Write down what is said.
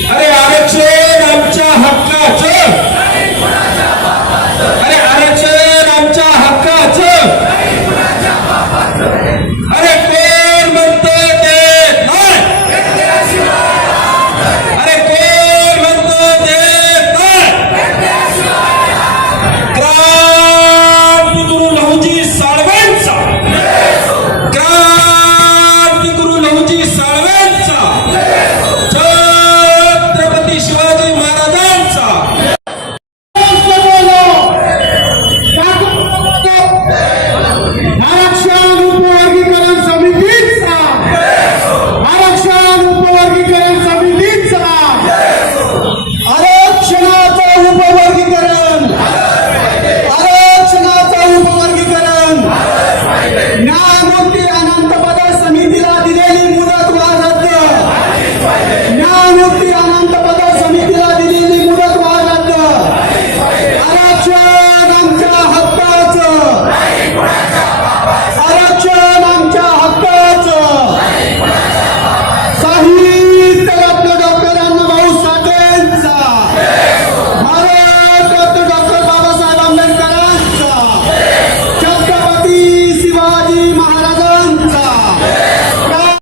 ¡Adiós! Santa